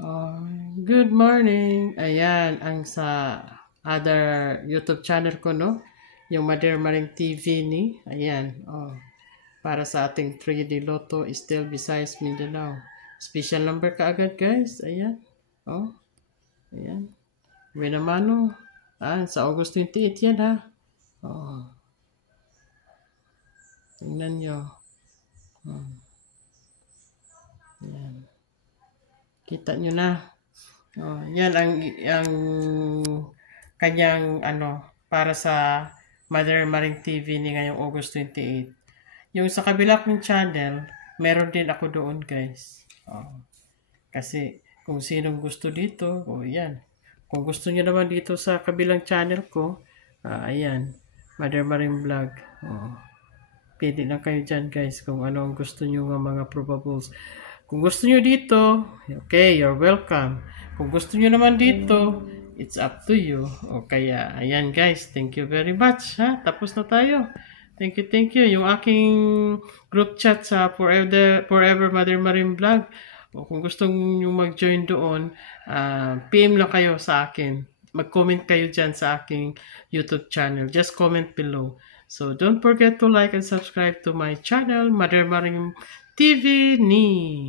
Oh, good morning. Ayan, ang sa other YouTube channel ko, no? Yung Mother Maring TV ni. Ayan, oh. Para sa ating 3D Lotto, still Visayas, Mindanao. Special number ka agad, guys. Ayan. Oh, ayan. Winamano. Sa August 28 yan, ha? Oh, tingnan nyo. Oh, ayan. Kita nyo na. Oh, yan ang kanyang para sa Mother Maring TV ni ngayong August 28. Yung sa kabila kong channel, meron din ako doon, guys. Oh, kasi kung sinong gusto dito, yan. Kung gusto niyo naman dito sa kabilang channel ko, ayan, Mother Maring Vlog. Oh, pili lang kayo dyan, guys, kung ano ang gusto niyo ng mga probables. Kung gusto niyo dito, okay, you're welcome. Kung gusto niyo naman dito, it's up to you. O kaya, ayan guys, thank you very much. Tapos na tayo. Thank you, thank you. Yung aking group chat sa Forever Mother Marin Vlog. O kung gusto niyo mag-join doon, PM lang kayo sa akin. Mag-comment kayo dyan sa aking YouTube channel. Just comment below. So don't forget to like and subscribe to my channel, Mother Maring TV ni.